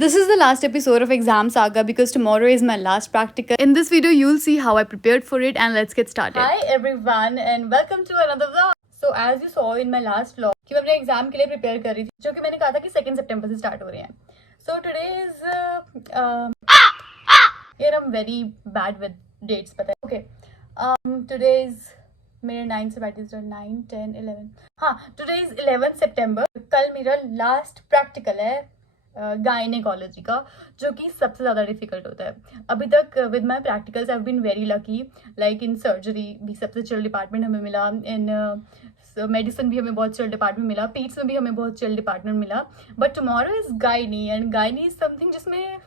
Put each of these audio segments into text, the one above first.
This is the last episode of Exam Saga because tomorrow is my last practical. In this video, you'll see how I prepared for it and let's get started. Hi everyone and welcome to another vlog. So as you saw in my last vlog कि मैं अपने exam के लिए prepare कर रही थी जो कि मैंने कहा था कि 2 सितंबर से स्टार्ट हो रहे हैं. So today is यार I'm very bad with dates पता है. Okay. Today is मेरे 9 से बैठी 9, 10, 11. हाँ, today is 11 सितंबर. कल मेरा लास्ट प्रैक्टिकल है गायनेकोलॉजी का, जो कि सबसे ज़्यादा डिफिकल्ट होता है. अभी तक with my practicals I have been very lucky. Like in surgery भी सबसे चिल डिपार्टमेंट हमें मिला, इन मेडिसिन भी हमें बहुत चिल डिपार्टमेंट मिला, पीट्स में भी हमें बहुत चिल डिपार्टमेंट मिला. But tomorrow is gynae and gynae is something जिसमें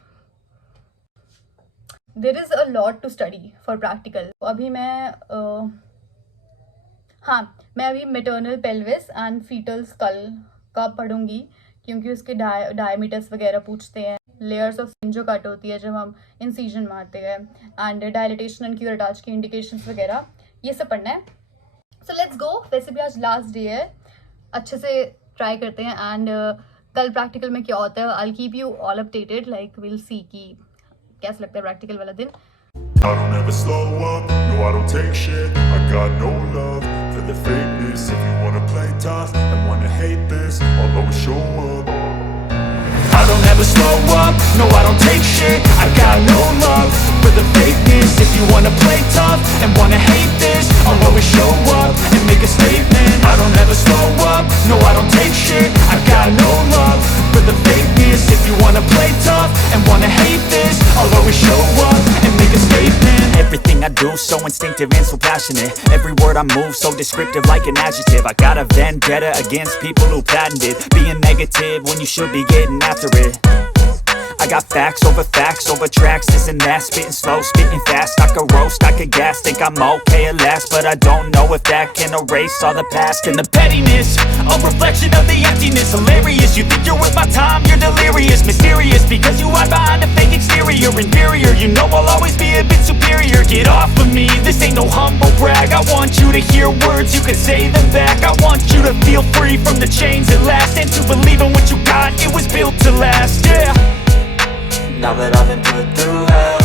there is a lot to study for practical. अभी मैं अभी maternal pelvis and foetal skull का पढ़ूंगी क्योंकि उसके डायमीटर्स वगैरह पूछते हैं, लेयर्स ऑफ स्किन जो कट होती है जब हम इंसीजन मारते हैं, एंड डायलिटेशन एंड क्यूरेटाज की इंडिकेशंस वगैरह, ये सब पढ़ना है. So let's go. वैसे भी आज लास्ट डे है, अच्छे से ट्राई करते हैं. एंड कल प्रैक्टिकल में क्या होता है, I will keep you all updated. Like will see कि कैसा लगता है प्रैक्टिकल वाला दिन. I don't ever slow up, no I don't take shit. I got no love for the fakeness. If you wanna play tough and wanna hate this, I'll always show up. I don't ever slow up, no I don't take shit. I got no love for the fakeness. If you wanna play tough and wanna hate this, I'll always show up and make a statement. I don't ever slow up, no I don't take shit. I got no love for the fakeness. If you wanna play tough and wanna hate this, I'll always show up and make a statement. Everything I do so instinctive and so passionate. Every word I move so descriptive like an adjective. I got a vendetta against people who patented being negative when you should be getting after it. I got facts over tracks, this and that. Spitting slow, spitting fast. I could roast, I could gas. Think I'm okay at last, but I don't know if that can erase all the past. And the pettiness, a reflection of the emptiness. Hilarious, you think you're worth my time, you're delirious. Mysterious, because you hide behind a fake exterior. Inferior, you know I'll always be a bit superior. Get off of me, this ain't no humble brag. I want you to hear words, you can say them back. I want you to feel free from the chains at last, and to believe in what you got, it was built to last, yeah. Now that I've been put through hell,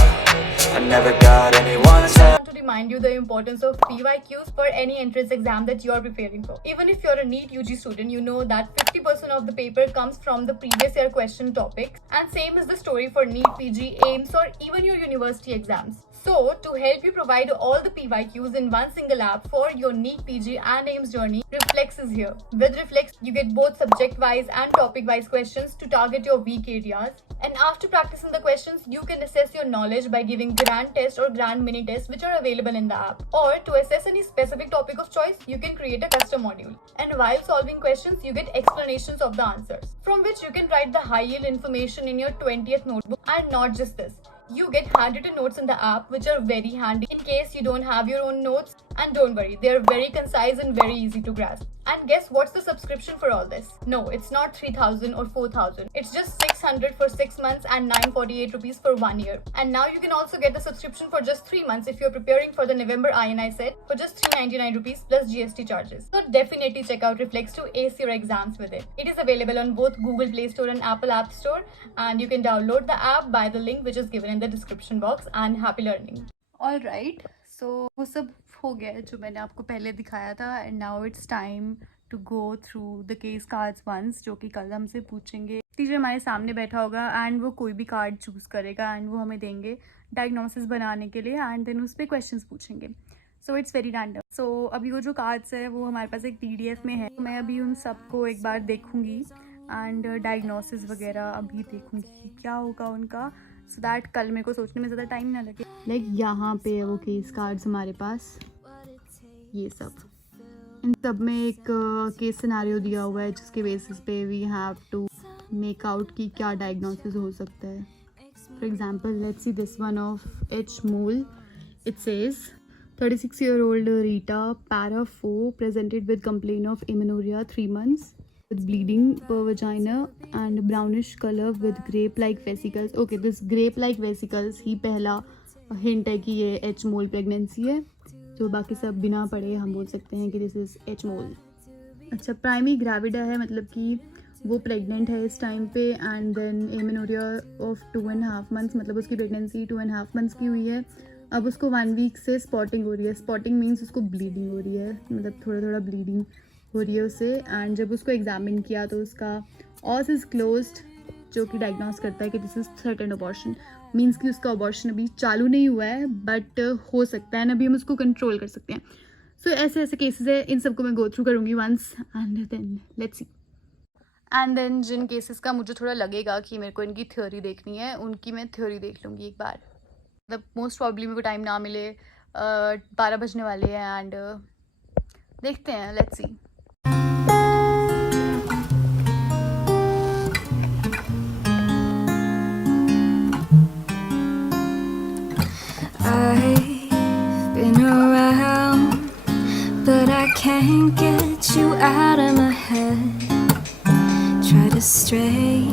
I never got anyone's help. To remind you the importance of PYQs for any entrance exam that you are preparing for. Even if you're a NEET UG student, you know that 50% of the paper comes from the previous year question topics, and same is the story for NEET, PG, AIMS or even your university exams. So to help you provide all the PYQs in one single app for your NEET, PG and AIMS journey, Reflex is here. With Reflex, you get both subject-wise and topic-wise questions to target your weak areas. And after practicing the questions, you can assess your knowledge by giving grand test or grand mini test which are available in the app. Or to assess any specific topic of choice, you can create a custom module. And while solving questions, you get explanations of the answers, from which you can write the high-yield information in your 20th notebook. And not just this. You get handwritten notes in the app which are very handy in case you don't have your own notes. And don't worry, they are very concise and very easy to grasp. And guess what's the subscription for all this? No, it's not 3,000 or 4,000. It's just 600 for 6 months and 948 rupees for 1 year. And now you can also get the subscription for just 3 months if you're preparing for the November INI set for just 399 rupees plus GST charges. So definitely check out Reflex to ace your exams with it. It is available on both Google Play Store and Apple App Store, and you can download the app by the link which is given in the description box. And happy learning. All right, so वो सब हो गया है जो मैंने आपको पहले दिखाया था. And now it's time to go through the case cards once, जो कि कल हमसे पूछेंगे. टीचर हमारे सामने बैठा होगा एंड वो कोई भी कार्ड चूज़ करेगा एंड वो हमें देंगे डायग्नोसिस बनाने के लिए, एंड देन उस पर क्वेश्चंस पूछेंगे. So it's very random. So अभी वो जो कार्ड्स है वो हमारे पास एक PDF में है. मैं अभी उन सबको एक बार देखूँगी एंड डायग्नोसिस वगैरह अभी देखूँगी क्या होगा उनका, सो दैट कल मेरे को सोचने में ज़्यादा टाइम ना लगे. लाइक यहाँ पे है वो केस कार्ड्स हमारे पास, ये सब. इन सब में एक केस सिनेरियो दिया हुआ है जिसके बेसिस पे we have to make out कि क्या डायग्नोसिस हो सकता है. For example let's see this one of H. Mole. It says 36-year-old Rita, para 4, presented with complaint of amenorrhea 3 months with bleeding per vagina and brownish color with grape-like vesicles. Okay, this grape-like vesicles ही पहला hint है कि ये H. Mole pregnancy है. तो बाकी सब बिना पढ़े हम बोल सकते हैं कि दिस इज़ H. Mole. अच्छा, प्राइमरी ग्रेविडा है, मतलब कि वो प्रेग्नेंट है इस टाइम पे, and then amenorrhoea of 2.5 months, मतलब उसकी प्रेगनेंसी 2.5 months की हुई है। अब उसको 1 week से स्पॉटिंग हो रही है। स्पॉटिंग मीन्स उसको ब्लीडिंग हो रही है, मतलब थोड़ा थोड़ा ब्लीडिंग हो रही है उसे। एंड जब उसको एग्जामिन किया तो उसका ऑस इज़ क्लोज्ड, जो कि डायग्नोस करता है कि this is threatened abortion. Means कि उसका अबॉर्शन अभी चालू नहीं हुआ है, बट हो सकता है ना, अभी हम उसको कंट्रोल कर सकते हैं। सो ऐसे ऐसे केसेस है, इन सबको मैं गो थ्रू करूँगी once, and then let's see. And then जिन केसेस का मुझे थोड़ा लगेगा कि मेरे को इनकी थ्योरी देखनी है, उनकी मैं थ्योरी देख लूँगी एक बार। मतलब मोस्ट प्रॉब्ली मेरे को टाइम ना मिले, 12 बजने वाले हैं, एंड देखते हैं, let's see. I've been around, but I can't get you out of my head. Try to stray,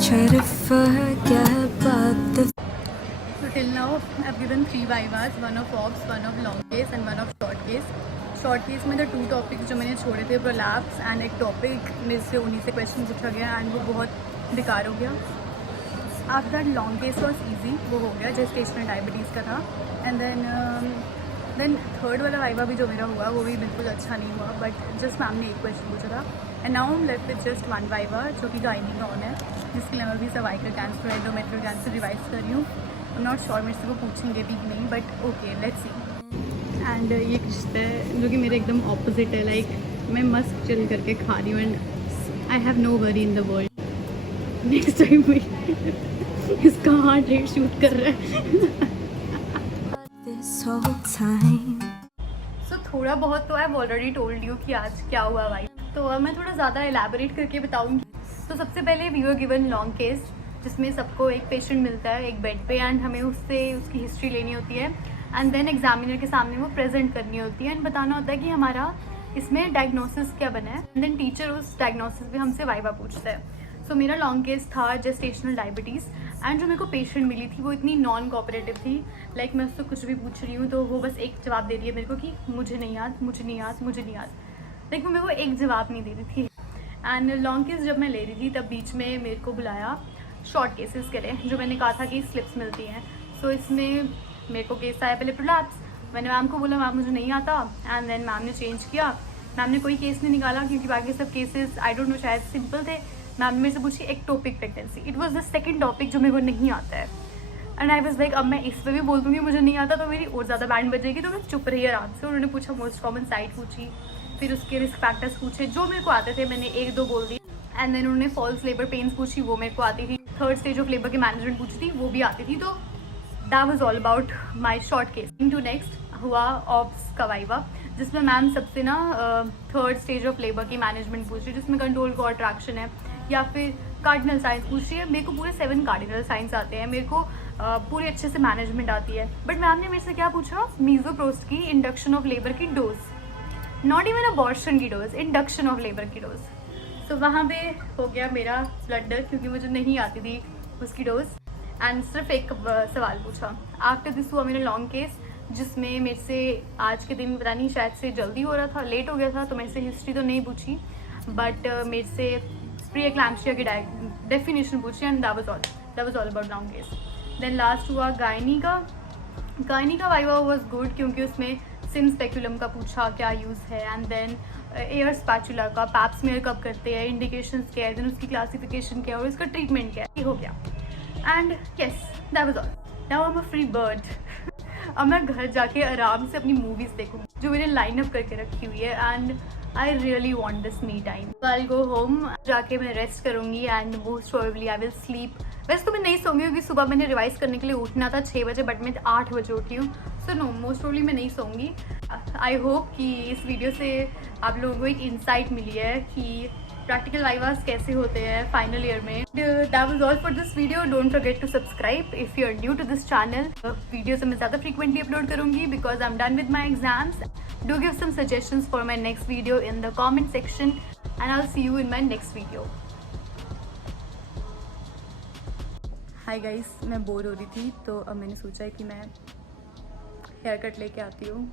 try to forget, but the So till now I've given 3 vivas, one of obs, one of long case and one of short case. Short case में तो 2 topics जो मैंने छोड़े थे, prolapse and एक topic मेरे से उन्हीं से क्वेश्चन पूछा गया एंड वो बहुत बेकार हो गया। After that long case was easy, वो हो गया जेस्टेशनल डायबिटीज़ का था। एंड देन थर्ड वाला वाइवा भी जो मेरा हुआ वो भी बिल्कुल अच्छा नहीं हुआ, बट जस्ट मैम ने एक क्वेश्चन पूछा था। And now I am left with just 1 viva जो कि गायनी का ऑन है, जिसके लिए मैं भी cervical cancer, endometrial cancer revise कर रही हूँ। आई एम नॉट श्योर मेरे से वो पूछेंगे भी कि नहीं, but okay let's see. And ये रिश्ता है जो कि मेरे एकदम ऑपोजिट है, लाइक मैं मस्त चिल करके खा रही हूँ and I have no worry in the world. Next time इसका हार्ट रेट शूट कर रहा है। this whole time. सो थोड़ा बहुत तो I have already told you कि आज क्या हुआ भाई, तो अब मैं थोड़ा ज़्यादा एलैबोरेट करके बताऊँगी। तो सबसे पहले we were given long case, जिसमें सबको एक पेशेंट मिलता है एक बेड पे, एंड हमें उससे उसकी हिस्ट्री लेनी होती है, एंड देन एग्जामिनर के सामने वो प्रेजेंट करनी होती है एंड बताना होता है कि हमारा इसमें डायग्नोसिस क्या बना है। एंड देन टीचर उस डायग्नोसिस पे हमसे वाइवा पूछता है। सो मेरा लॉन्ग केस था जेस्टेशनल डायबिटीज़, एंड जो मेरे को पेशेंट मिली थी वो इतनी नॉन कोऑपरेटिव थी, लाइक मैं उससे कुछ भी पूछ रही हूँ तो वो बस एक जवाब दे रही है मेरे को कि मुझे नहीं याद, मुझे नहीं याद, मुझे नहीं याद। लाइक वो मेरे को एक जवाब नहीं दे रही थी। एंड लॉन्ग केस जब मैं ले रही थी तब बीच में मेरे को बुलाया शॉर्ट केसेस के लिए, जो मैंने कहा था कि स्लिप्स मिलती हैं। सो इसमें मेरे को केस आया पहले प्रोलैप्स। मैंने मैम को बोला मैम मुझे नहीं आता, एंड देन मैम ने चेंज किया। मैम ने कोई केस नहीं निकाला क्योंकि बाकी सब केसेस आई डोंट नो शायद सिंपल थे। मैम ने मेरे से पूछी ectopic pregnancy, it was the second topic जो मेरे को नहीं आता है। एंड आई वाज लाइक अब मैं इस पर भी बोल दूँगी मुझे नहीं आता तो मेरी और ज़्यादा बैंड बजेगी, तो मैं चुप रही आराम से। उन्होंने पूछा मोस्ट कॉमन साइट पूछी, फिर उसके रिस्क फैक्टर्स पूछे जो मेरे को आते थे, मैंने 1-2 बोल दिए। एंड देन उन्होंने फॉल्स लेबर पेन्स पूछी, वो मेरे को आती थी। थर्ड स्टेज ऑफ लेबर की मैनेजमेंट पूछी थी, वो भी आती थी। तो that was all about my short case. Into next हुआ ऑब्स का वाइवा, जिसमें मैम सबसे ना थर्ड स्टेज ऑफ लेबर की मैनेजमेंट पूछ रही है, जिसमें कंट्रोल को अट्रैक्शन है या फिर कार्डिनल साइंस पूछ रही है। मेरे को पूरे 7 कार्डिनल साइंस आते हैं, मेरे को पूरी अच्छे से मैनेजमेंट आती है, बट मैम ने मेरे से क्या पूछा, मीजोप्रोस्ट की इंडक्शन ऑफ लेबर की डोज, नॉट इवन अबॉर्शन की डोज, इंडक्शन ऑफ लेबर की डोज। तो वहाँ पे हो गया मेरा ब्लडर, क्योंकि मुझे नहीं आती थी उसकी डोज, एंड सिर्फ एक सवाल पूछा। आफ्टर दिस हुआ मेरा लॉन्ग केस, जिसमें मेरे से आज के दिन पता नहीं शायद से जल्दी हो रहा था, लेट हो गया था, तो मेरे से हिस्ट्री तो नहीं पूछी, बट मेरे से प्री एक्लैम्पशिया की डेफिनेशन पूछी, and that was all about long case. Then last हुआ गायनी का वाइवा वाज गुड, क्योंकि उसमें सिम स्पेकुलम का पूछा क्या यूज़ है, एंड देन एयर स्पैचुला का पैप स्मेयर कब करते हैं, इंडिकेशंस क्या है, देन उसकी क्लासिफिकेशन क्या है और इसका ट्रीटमेंट क्या है, ये हो गया। And yes that was all. Now I am a free bird. अब मैं घर जाके आराम से अपनी मूवीज़ देखूँगी जो मैंने लाइन अप करके रखी हुई है, and I really want this me time. I go home, जाके मैं रेस्ट करूँगी and most probably I will sleep. वैसे तो मैं नहीं सोऊंगी क्योंकि सुबह मैंने रिवाइज करने के लिए उठना था 6 बजे, बट मैं 8 बजे उठी हूँ, सो नो मोस्ट प्रोबेबली मैं नहीं सोऊंगी। आई होप कि इस वीडियो से आप लोगों को एक इंसाइट मिली है कि प्रैक्टिकल वाइवास कैसे होते हैं फाइनल ईयर में। That was all for this video. Don't forget to subscribe if you are new to this channel. Videos मैं ज़्यादा फ्रीक्वेंटली अपलोड करूँगी because I am done with my exams. Do give some suggestions for my next video in the comment section, and I will see you in my next video. Hi guys, मैं bore हो रही थी तो अब मैंने सोचा है कि मैं हेयर कट लेके आती हूँ।